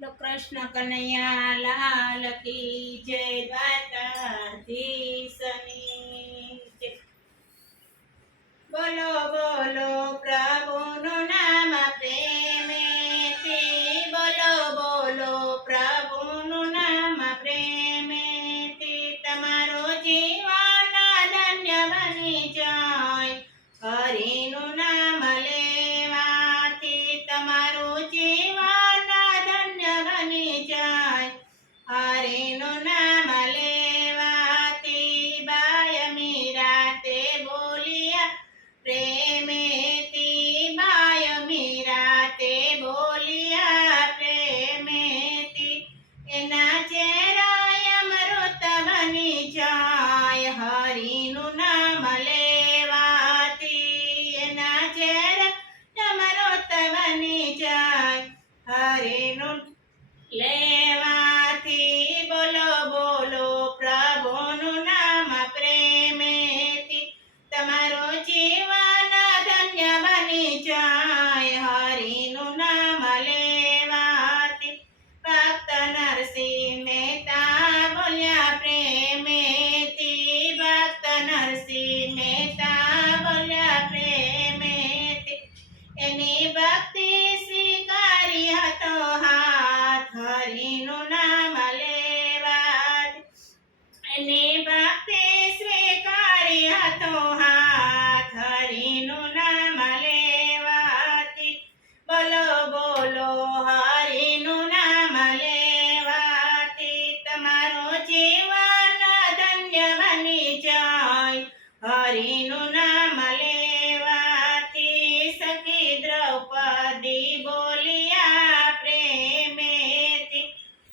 બોલો કૃષ્ણ કનૈયા લાલ કી જય, દ્વારકાધીશની જય। બોલો બોલો પ્રભુનું નામ પ્રેમેથી, બોલો બોલો પ્રભુનું નામ પ્રેમેથી, તમારો જીવન ધન્ય બની જાય। હરિનું નામ લેવાથી તમારું જીવન ધન્ય બની જાય। હરિનું નામ લેવાથી બાય મીરા તે બોલિયા પ્રેમેથી, બાય મીરા તે બોલિયા પ્રેમેથી, એના ચહેરા અમૃત બની જાય। હરિનું નામ લેવાથી એના ચહેરા અમૃત બની જાય। હરિનું લેવાથી બોલો બોલો પ્રભુનું નામ પ્રેમેથી, તમારો જીવન ધન્ય બની જાય। હરિનું નામ લેવાથી ભક્ત નરસિંહ મહેતા બોલ્યા પ્રેમેથી, ભક્ત નરસિંહ મહેતા બોલ્યા પ્રેમેથી, એની ભક્તિ સ્વીકારી હતો હાથ। હરિનું નામ લેવાથી એની ભક્તિ સ્વીકારી હતો હાથ। હરિનું નામ લેવાથી બોલો બોલો હરિનું નામ લેવાથી તમારો જીવન ધન્ય બની જાય। હરિનું નામ લેવાથી સખી દ્રૌપદી બોલિયા પ્રેમેથી,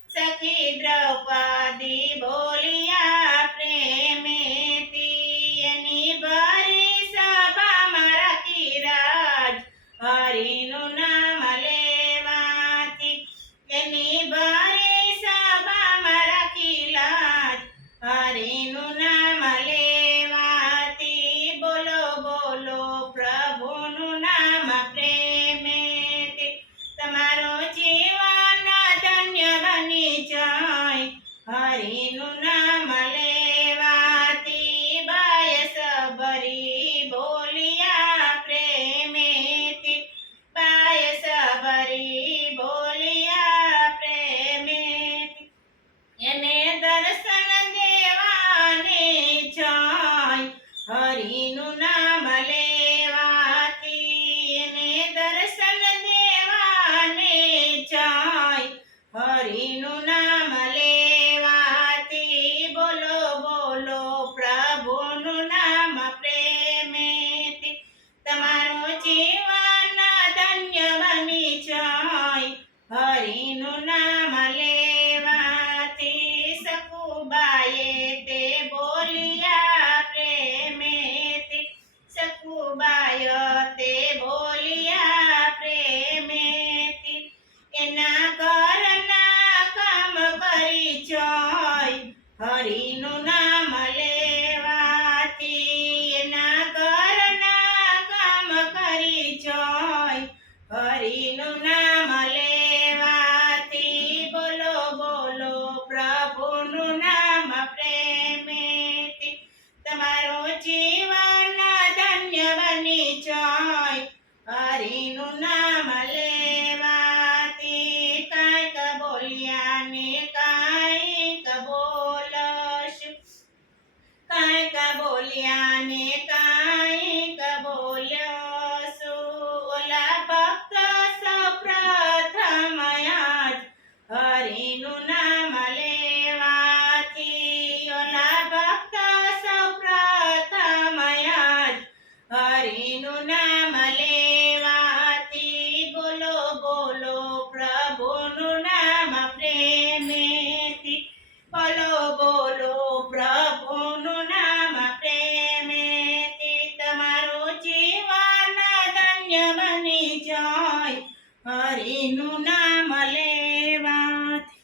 સખી દ્રૌપદી બોલિયા પ્રેમેથી, એની ભરી સભામાં રાખી રાજ। હરિનું નામ લેવાથી એની ભરી સભામાં રાખી લાજ। હરિનું નામ લેવાથી બોલો બોલો પ્રભુનું નામ પ્રેમેથી, તમારો જીવન ધન્ય બની જાય। હરિનું નામ લેવાથી બાય સબરી બોલિયા પ્રેમેથી, બાય સબરી બોલિયા પ્રેમેથી, એને દર્શન દેવાને જાય। હરિનું નામ લેવાથી એને દર્શન દેવાને જાય। હરિનું નામ લેવાથી બોલો બોલો પ્રભુનું નામ પ્રેમેથી, તમારો જીવન ધન્ય બની જાય। હરિનું નામ લેવાથી સકુબાએ તે બોલિયા પ્રેમેથી, સકુબાય તે બોલિયા પ્રેમેથી, એના ઘરના કામ કરી જાય। હરિનું નામ લેવાથી એના ઘરના કામ કરી જાય। હરિનું નામ લેવાથી બોલો બોલો પ્રભુનું નામ પ્રેમેથી, તમારો જીવન ધન્ય બની જાય। હરિનું નામ લેવાથી કાંઈક બોલ્યા ને કાંઈક બોલશું, કાંઈક બોલ્યા ને કાંઈક બોલશું, ઓલા ભક્ત સૌ પ્રથમ આજ। હરિનું નામ લેવાથી ઓલા ભક્ત સૌ પ્રથમ આજ। હરિનું નામ લેવાથી બોલો બોલો પ્રભુનું નામ પ્રેમેથી, બોલો બોલો પ્રભુનું નામ પ્રેમેથી, તમારો જીવન ધન્ય બની જાય। હરિનું નામ લેવાથી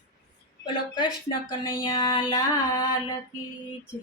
બોલો કૃષ્ણ કનૈયા લાલ કી જય।